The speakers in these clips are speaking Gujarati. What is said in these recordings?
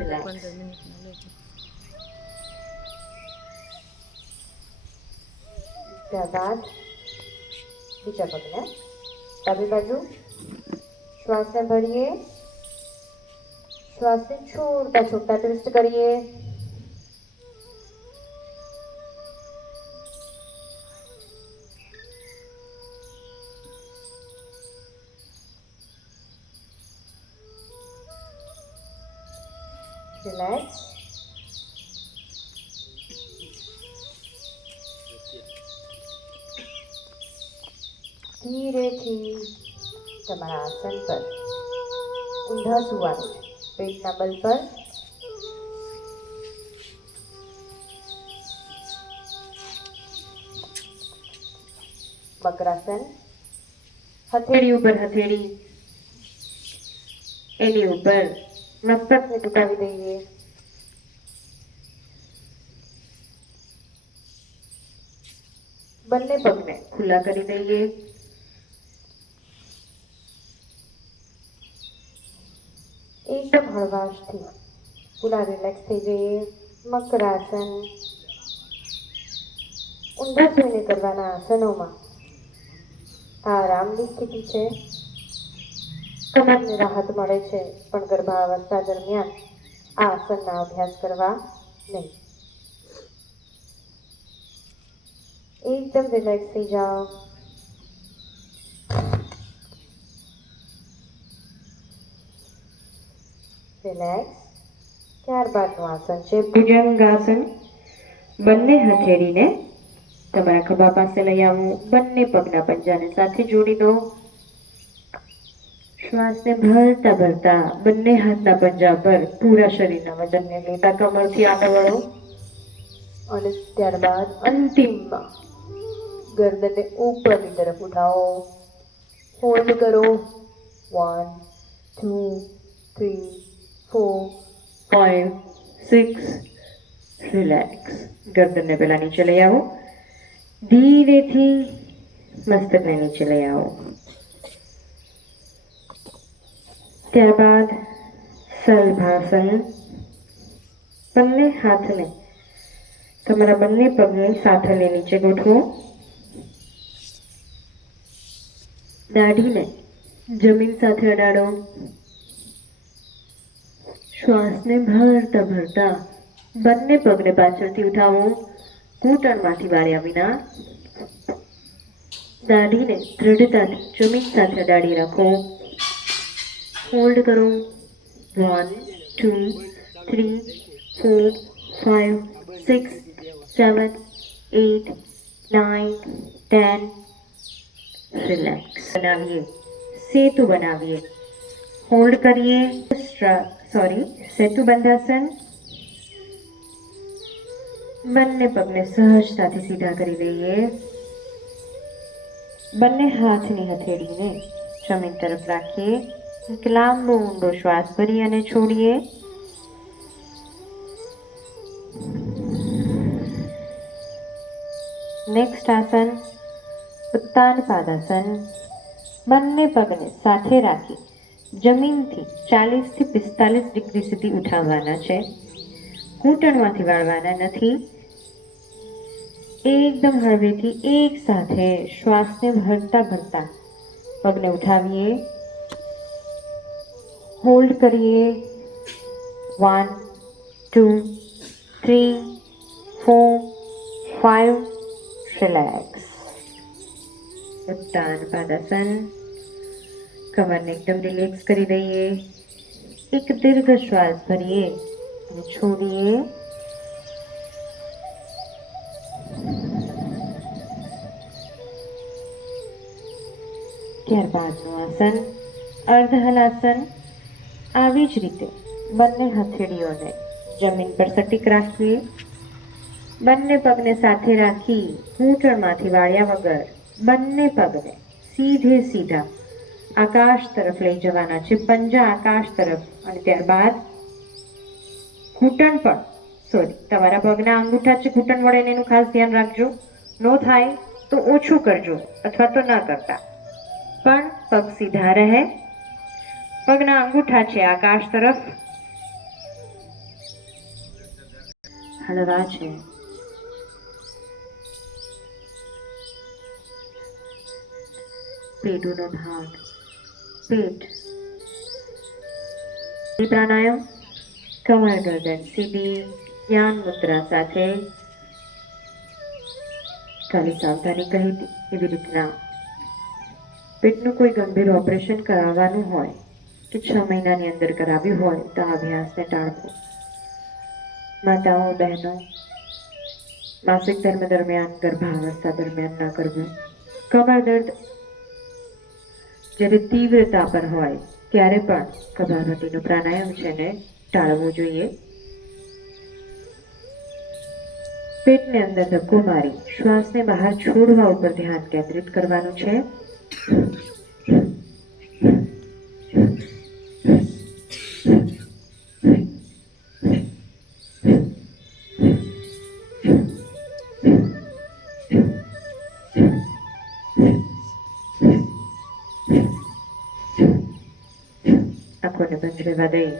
રિલેક્સ. ત્યારબાદ બીજા પગને ડાબી બાજુ શ્વાસને ભરીએ, શ્વાસને છોડતા છોડતા ટ્વિસ્ટ કરીએ. રિલેક્સ. ધીરેથી તમારા આસન પર ઊંધા સુવાનું છે, પેટના બલ પર. મકરાસન. હથેળી ઉપર હથેળી, એની ઉપર મસ્તકને ઝુકાવી દઈએ. બંને પગને ખુલ્લા કરી દઈએ. એકદમ હળવાશથી પૂરા રિલેક્સ થઈ જઈએ. મકરાસન. ઊંધા સુઈને કરવાના આસનોમાં આરામની સ્થિતિ છે, કમરને રાહત મળે છે, પણ ગર્ભાવસ્થા દરમિયાન આ આસનના અભ્યાસ કરવા નહીં. એકદમ રિલેક્સ થઈ જાઓ. રિલેક્સ. ત્યારબાદનું આસન છે ભુજંગાસન. બંને હથેળીને તમારા ખભા પાસે લઈ આવો. બંને પગના પંજાને સાથે જોડી દો. શ્વાસને ભરતા ભરતા બંને હાથના પંજા પર પૂરા શરીરના વજનને લેતા કમરથી આગળ વળો અને ત્યારબાદ અંતિમમાં ગરદનને ઉપરની તરફ ઉઠાવો. હોલ્ડ કરો. 1 2 3 4 5 6. રિલેક્સ. ગરદનને પહેલા નીચે લઈ આવો. ધીરેથી મસ્તકને નીચે લઈ આવો. ત્યારબાદ સલભાસન. બંને હાથને તમારા બંને પગની સાથળને નીચે ગોઠવો. દાઢીને જમીન સાથે અડાડો. શ્વાસને ભરતા ભરતા બંને પગને પાછળથી ઉઠાવો, ઘૂંટણમાંથી વાળ્યા વિના. દાઢીને દૃઢતાથી જમીન સાથે અડાડી રાખો. હોલ્ડ કરો. 1 2 3 4 5 6 7 8 9 10. રિલેક્સ. બનાવીએ, સેતુ બનાવીએ. હોલ્ડ કરીએ. સેતુ બંધાસન. બંને પગને સહજતાથી સીધા કરી દઈએ. બંને હાથની હથેળીને જમીન તરફ રાખીએ. એક લાંબો ઊંડો શ્વાસ ભરી અને છોડીએ. નેક્સ્ટ આસન ઉત્તાન પાદાસન. બંને પગને સાથે રાખી જમીનથી 40 થી 45 ડિગ્રી સુધી ઉઠાવવાના છે, ઘૂંટણમાંથી વાળવાના નથી. એકદમ હળવેથી એક સાથે શ્વાસને ભરતા ભરતા પગને ઉઠાવીએ. હોલ્ડ કરીએ. 1 2 3 4 5. રિલેક્સ. ઉત્તાન પાદાસન. કમરને એકદમ રિલેક્સ કરી દઈએ. એક દીર્ઘ શ્વાસ ભરીએ અને છોડીએ. ત્યારબાદનું આસન અર્ધ હલાસન. આવી જ રીતે બંને હથેળીઓને જમીન પર સટીક રાખીએ. બંને પગને સાથે રાખી ઘૂંટણમાંથી વાળ્યા વગર બંને પગને સીધે સીધા આકાશ તરફ લઈ જવાના છે, પંજા આકાશ તરફ. અને ત્યારબાદ ઘૂંટણ પણ તમારા પગના અંગૂઠા છે, ઘૂંટણ વળે એનું ખાસ ધ્યાન રાખજો. નો થાય તો ઓછું કરજો અથવા તો ન કરતા, પણ પગ સીધા રહે. પગના અંગૂઠા છે આકાશ તરફ. હળવા છે. પેટનો ભાગ, પેટ. પ્રાણાયામ કમર ગરદન સીધી ધ્યાન મુદ્રા સાથે. ખાલી સાવધાની કહી એવી રીતના પેટનું કોઈ ગંભીર ઓપરેશન કરાવવાનું હોય કે 6 મહિનાની અંદર કરાવ્યું હોય તો આ અભ્યાસને ટાળવો. માતાઓ, બહેનો, માસિક ધર્મ દરમિયાન, ગર્ભાવસ્થા દરમિયાન ન કરવું. કમર દર્દ જ્યારે તીવ્રતા પર હોય ત્યારે પણ કપાલભાતીનું પ્રાણાયામ છે ને ટાળવું જોઈએ. પેટને અંદર ધક્કો મારી શ્વાસને બહાર છોડવા ઉપર ધ્યાન કેન્દ્રિત કરવાનું છે. આંખોને બંધ રહેવા દઈ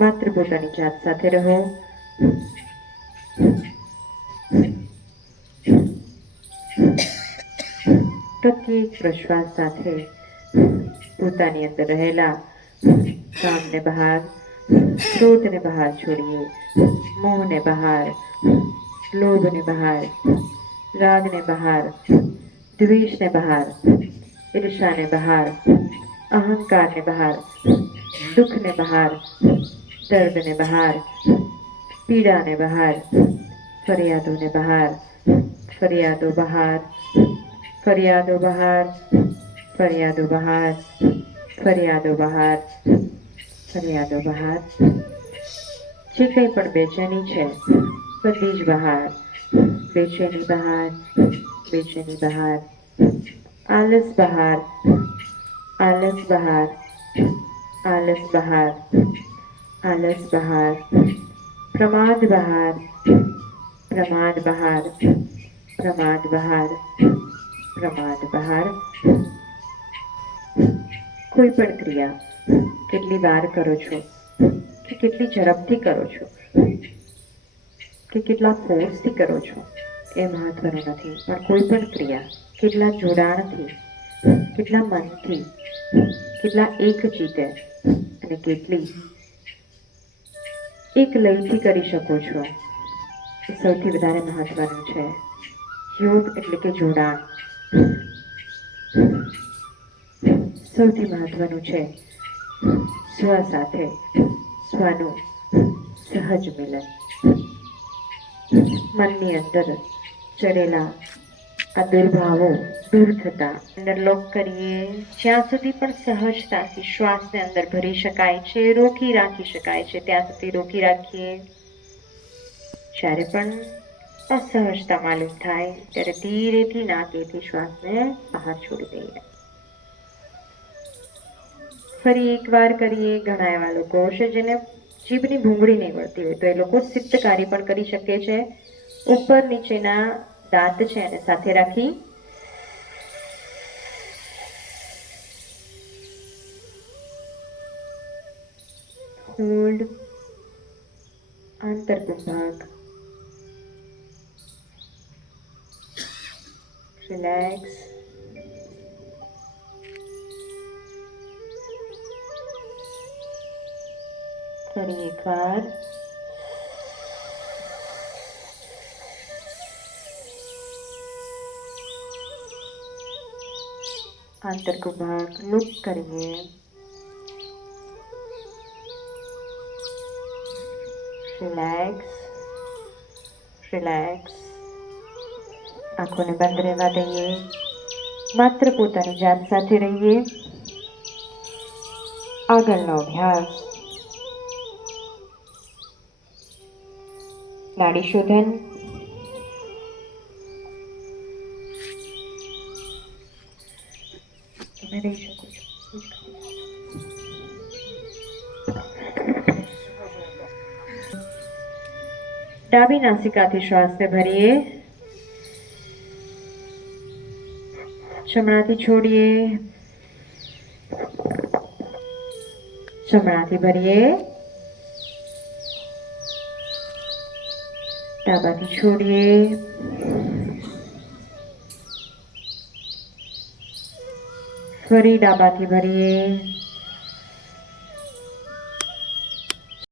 માત્ર પોતાની જાત સાથે રહો. પ્રત્યેક પ્રશ્વાસ સાથે પોતાની અંદર રહેલા કામને બહાર, ક્રોધને બહાર છોડીએ, મોહને બહાર, લોભને બહાર, રાગને બહાર, દ્વેષને બહાર, ઈર્ષાને બહાર, અહંકારને બહાર, દુઃખને બહાર, દર્દને બહાર, પીડાને બહાર, ફરિયાદોને બહાર, ફરિયાદો બહાર, ફરિયાદો બહાર, ફરિયાદો બહાર, ફરિયાદો બહાર, ફરિયાદો બહાર. જે કંઈ પણ બેચેની છે બધી જ બહાર. બેચેની બહાર, બેચેની બહાર. આલસ બહાર, આલસ બહાર, આલસ બહાર, આલસ બહાર. પ્રમાદ બહાર, પ્રમાદ બહાર, પ્રમાદ બહાર, પ્રમાદ બહાર. કોઈ પણ ક્રિયા કેટલી વાર કરો છો કે કેટલી ઝડપથી કરો છો કે કેટલા ફોર્સથી કરો છો એ મહત્વનું નથી, પણ કોઈ પણ ક્રિયા કેટલા જોડાણથી, કેટલા મનથી, કેટલા એક ચિત્તે અને કેટલી એક લયથી કરી શકો છો એ સૌથી વધારે મહત્વનું છે. યોગ એટલે કે જોડાણ સૌથી મહત્વનું છે. સ્વ સાથે સ્વનું સહજ મિલન. મનની અંદર ચડેલા આ દુર્ભાવો દૂર થતા અંદર લોક કરીએ. જ્યાં સુધી પણ સહજતાથી શ્વાસને અંદર ભરી શકાય છે, રોકી રાખી શકાય છે ત્યાં સુધી રોકી રાખીએ. જ્યારે પણ અસહજતા માલુમ થાય ત્યારે ધીરેથી નાકેથી શ્વાસને બહાર છોડી દઈએ. ફરી એકવાર કરીએ. ઘણા એવા લોકો છે જેને જીભની ભૂંગળી નહીં વળતી હોય તો એ લોકો સિદ્ધકારી પણ કરી શકે છે. ઉપર નીચેના દાંત છે એને સાથે રાખી હોલ્ડ, આંતરકુંભક, રિલેક્સ. ફરી એકવાર. આંતરકુંભક લુક કરીએ. Relax, relax. આંખોને બંધ રહેવા દઈએ. માત્ર પોતાની જાત સાથે રહીએ. આગળનો અભ્યાસ નાડી શોધન. તમે રહી શકો છો. ડાબી નાસિકાથી શ્વાસને ભરીએ. જમણાથી છોડીએ. જમણાથી ભરીએ. ડાબાથી છોડીએ, ફરી ડાબાથી ભરીએ,